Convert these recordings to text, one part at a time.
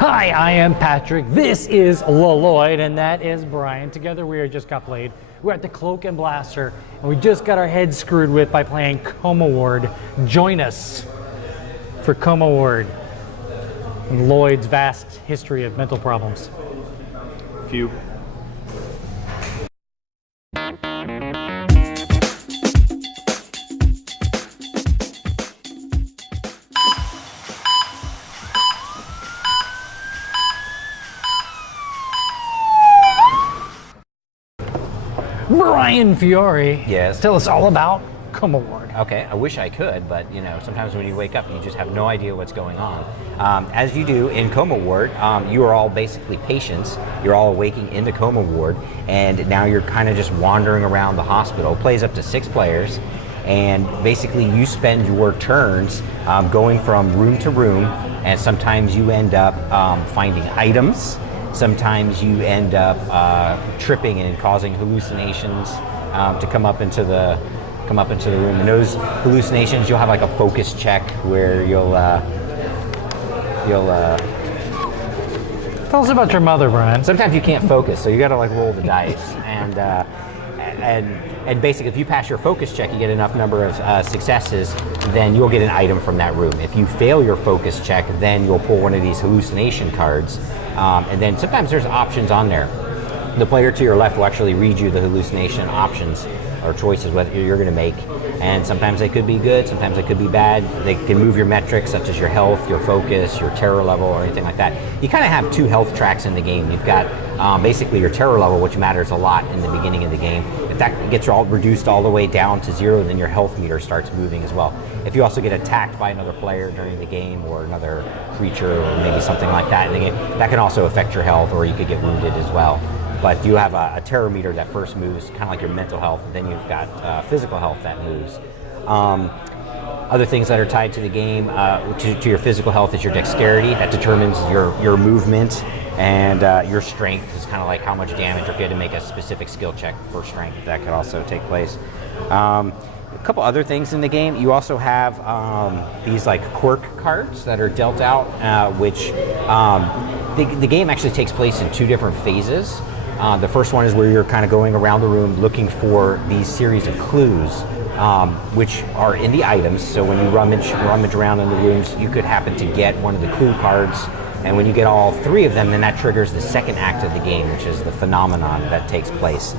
Hi, I am Patrick. This is Lloyd, and that is Brian. Together we are just got played. We're at the Cloak and Blaster, and we just got our heads screwed with by playing Coma Ward. Join us for Coma Ward and Lloyd's vast history of mental problems. Few. Brian Fiore. Yes. Tell us all about Coma Ward. Okay, I wish I could, but you know, sometimes when you wake up, you just have no idea what's going on. As you do in Coma Ward, you are all basically patients. You're all waking into Coma Ward, and now you're kind of just wandering around the hospital. It plays up to 6 players, and basically you spend your turns going from room to room, and sometimes you end up finding items. Sometimes you end up tripping and causing hallucinations to come up into the room. And those hallucinations, you'll have like a focus check where you'll Tell us about your mother, Brian. sometimes you can't focus, so you got to like roll the dice and basically if you pass your focus check, you get enough number of successes, then you'll get an item from that room. If you fail your focus check, then you'll pull one of these hallucination cards, and then sometimes there's options on there. The player to your left will actually read you the hallucination options or choices what you're going to make, and sometimes they could be good, sometimes they could be bad. They can move your metrics such as your health, your focus, your terror level, or anything like that. You kind of have 2 health tracks in the game. You've got basically your terror level, which matters a lot in the beginning of the game. If that gets all reduced all the way down to 0, then your health meter starts moving as well. If you also get attacked by another player during the game, or another creature, or maybe something like that in the game, that can also affect your health, or you could get wounded as well. But you have a terror meter that first moves, kind of like your mental health, and then you've got physical health that moves. Other things that are tied to the game, to your physical health, is your dexterity. That determines your movement, and your strength is kind of like how much damage, or if you had to make a specific skill check for strength, that could also take place. A couple other things in the game. You also have these like quirk cards that are dealt out, which the game actually takes place in 2 different phases. The first one is where you're kind of going around the room looking for these series of clues, which are in the items. So when you rummage around in the rooms, you could happen to get one of the clue cards, and when you get all 3 of them, then that triggers the second act of the game, which is the phenomenon that takes place.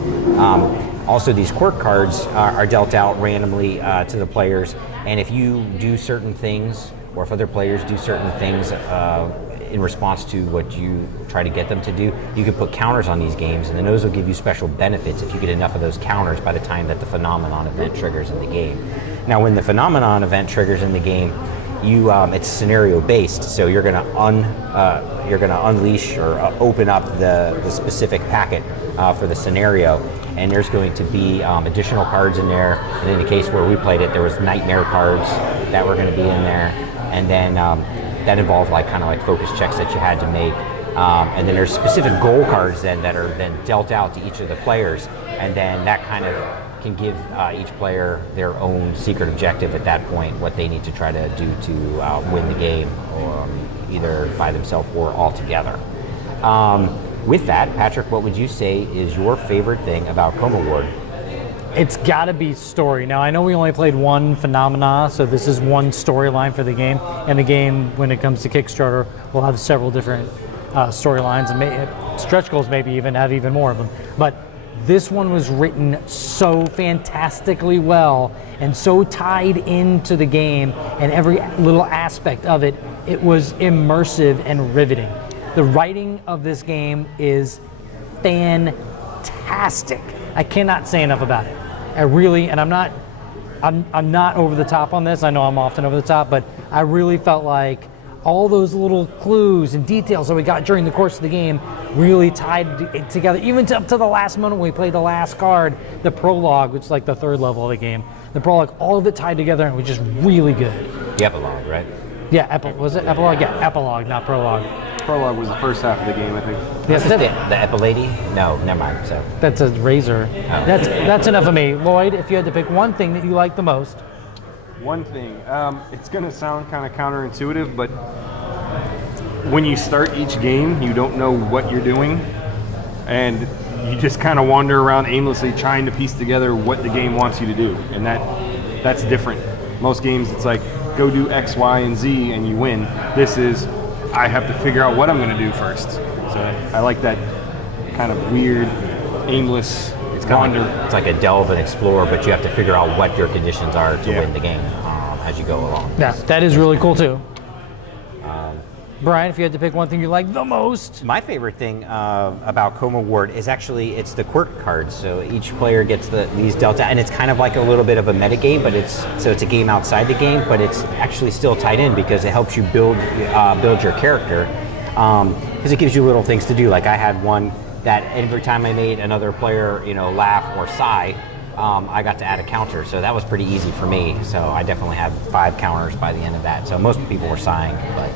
Also, these quirk cards are dealt out randomly to the players, and if you do certain things, or if other players do certain things in response to what you try to get them to do, you can put counters on these games, and then those will give you special benefits if you get enough of those counters by the time that the phenomenon event triggers in the game. Now, when the phenomenon event triggers in the game, it's scenario based, so you're going to unleash or open up the specific packet for the scenario, and there's going to be additional cards in there. And in the case where we played it, there was nightmare cards that were going to be in there, and then that involved like kind of like focus checks that you had to make. And then there's specific goal cards then that are then dealt out to each of the players, and then that kind of can give each player their own secret objective at that point, what they need to try to do to win the game, or either by themselves or all together. With that, Patrick, what would you say is your favorite thing about Coma Ward? It's got to be story. Now, I know we only played 1 phenomena, so this is 1 storyline for the game. And the game, when it comes to Kickstarter, will have several different storylines, and stretch goals maybe even have even more of them. But this one was written so fantastically well and so tied into the game, and every little aspect of it, it was immersive and riveting. The writing of this game is fantastic. I cannot say enough about it. I really, and I'm not over the top on this. I know I'm often over the top, but I really felt like all those little clues and details that we got during the course of the game really tied it together, even up to the last moment when we played the last card, the prologue, which is like the 3rd level of the game. The prologue, all of it tied together, and it was just really good. The epilogue, right? Yeah, was it epilogue? Yeah, epilogue, not prologue. Prologue was the first half of the game, I think. Yes, the epilady? No, never mind. So that's a razor. Oh. That's enough of me. Lloyd, if you had to pick one thing that you like the most. One thing. It's going to sound kind of counterintuitive, but when you start each game, you don't know what you're doing, and you just kind of wander around aimlessly trying to piece together what the game wants you to do, and that's different. Most games, it's like, go do X, Y, and Z, and you win. This is, I have to figure out what I'm going to do first. So I like that kind of weird, aimless wander. It's like a delve and explore, but you have to figure out what your conditions are to win the game as you go along. Yeah, that is really cool too. Brian, if you had to pick one thing you like the most. My favorite thing about Coma Ward is actually it's the quirk cards. So each player gets these dealt out, and it's kind of like a little bit of a meta game, but it's a game outside the game, but it's actually still tied in because it helps you build your character. Because it gives you little things to do. Like I had one that every time I made another player, laugh or sigh, I got to add a counter. So that was pretty easy for me. So I definitely had 5 counters by the end of that. So most people were sighing, but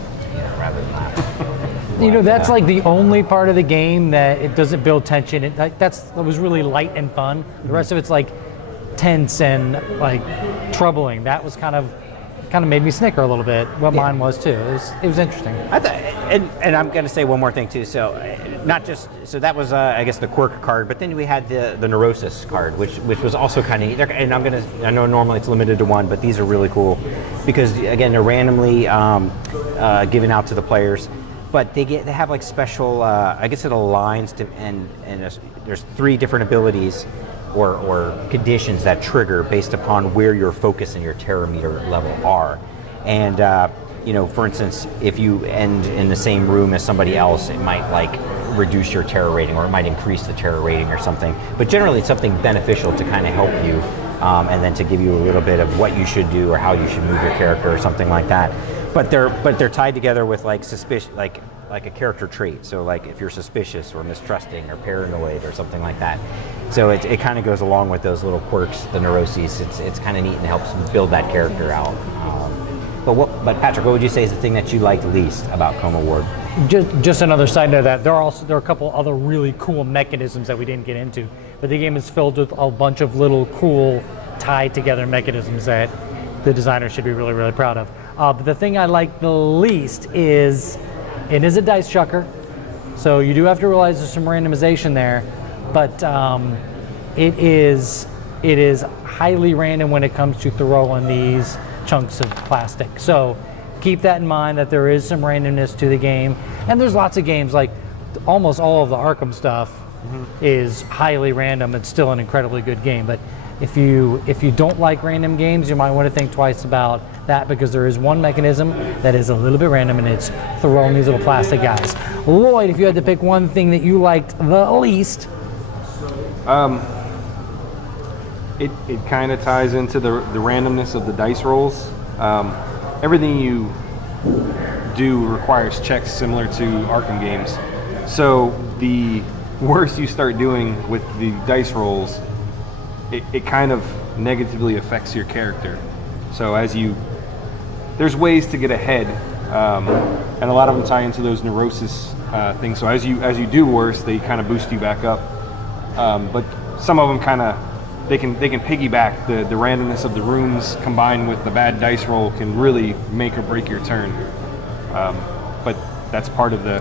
rather than laugh. That's like the only part of the game that it doesn't build tension. That was really light and fun. The rest of it's like tense and like troubling. That was kind of made me snicker a little bit. Mine was too. It was interesting. And I'm going to say one more thing too. So that was I guess the quirk card, but then we had the neurosis card, which was also kind of neat. And I know normally it's limited to 1, but these are really cool because again they're randomly given out to the players, but they have like special. I guess it aligns to and there's 3 different abilities or conditions that trigger based upon where your focus and your terror meter level are. And for instance, if you end in the same room as somebody else, it might like reduce your terror rating, or it might increase the terror rating or something. But generally it's something beneficial to kind of help you and then to give you a little bit of what you should do or how you should move your character or something like that. But they're tied together with like suspicion, like a character trait. So like if you're suspicious or mistrusting or paranoid or something like that. So it kind of goes along with those little quirks, the neuroses. It's kind of neat and helps build that character out. But Patrick, what would you say is the thing that you liked least about Coma Ward? Just another side note of that there are a couple other really cool mechanisms that we didn't get into, but the game is filled with a bunch of little cool tied together mechanisms that the designer should be really, really proud of. But the thing I like the least is it is a dice chucker, so you do have to realize there's some randomization there, but it is highly random when it comes to throwing these chunks of plastic. So keep that in mind, that there is some randomness to the game, and there's lots of games, like almost all of the Arkham stuff is highly random. It's still an incredibly good game, but if you don't like random games, you might want to think twice about that, because there is one mechanism that is a little bit random, and it's throwing these little plastic guys. Lloyd, if you had to pick one thing that you liked the least. It kind of ties into the randomness of the dice rolls. Everything you do requires checks similar to Arkham games. So the worse you start doing with the dice rolls, it kind of negatively affects your character. So there's ways to get ahead, and a lot of them tie into those neurosis things. So as you do worse, they kind of boost you back up. But some of them they can piggyback the randomness of the rooms combined with the bad dice roll can really make or break your turn. But that's part of the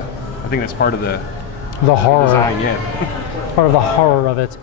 horror design, yeah. Part of the horror of it.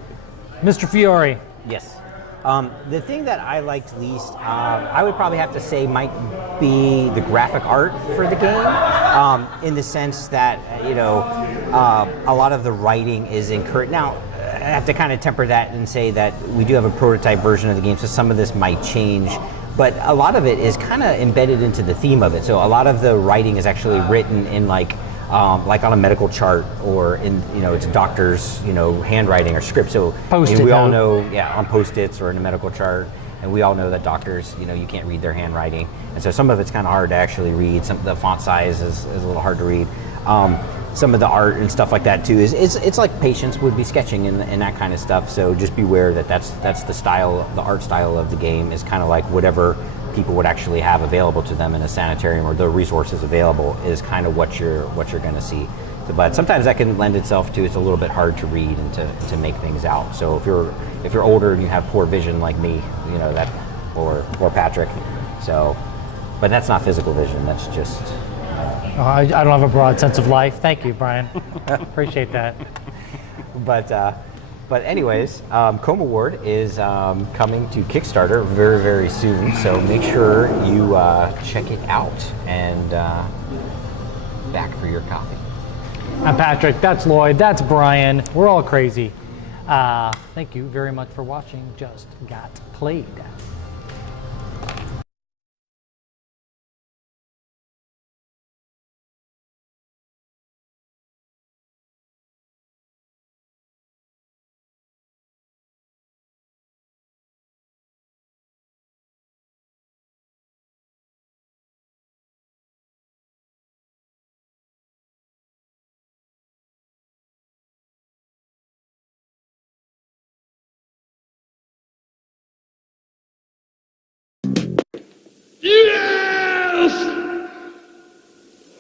Mr. Fiore. Yes. The thing that I liked least, I would probably have to say might be the graphic art for the game, in the sense that, a lot of the writing is encouraged. Now, I have to kind of temper that and say that we do have a prototype version of the game, so some of this might change, but a lot of it is kind of embedded into the theme of it. So a lot of the writing is actually written in like on a medical chart, or in it's a doctor's handwriting or script. So we all know, on Post-its or in a medical chart, and we all know that doctors you can't read their handwriting, and so some of it's kind of hard to actually read. Some of the font size is a little hard to read. Some of the art and stuff like that too it's like patients would be sketching and that kind of stuff. So just beware that's the style, the art style of the game is kind of like whatever people would actually have available to them in a sanitarium, or the resources available is kind of what you're going to see. But sometimes that can lend itself to, it's a little bit hard to read and to make things out. So if you're older and you have poor vision like me, or Patrick, so, but that's not physical vision, that's just I don't have a broad sense of life. Thank you, Brian. Appreciate that. But anyways, Coma Ward is coming to Kickstarter very, very soon. So make sure you check it out and back for your copy. I'm Patrick. That's Lloyd. That's Brian. We're all crazy. Thank you very much for watching Just Got Played. Yes!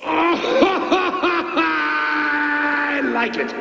I like it.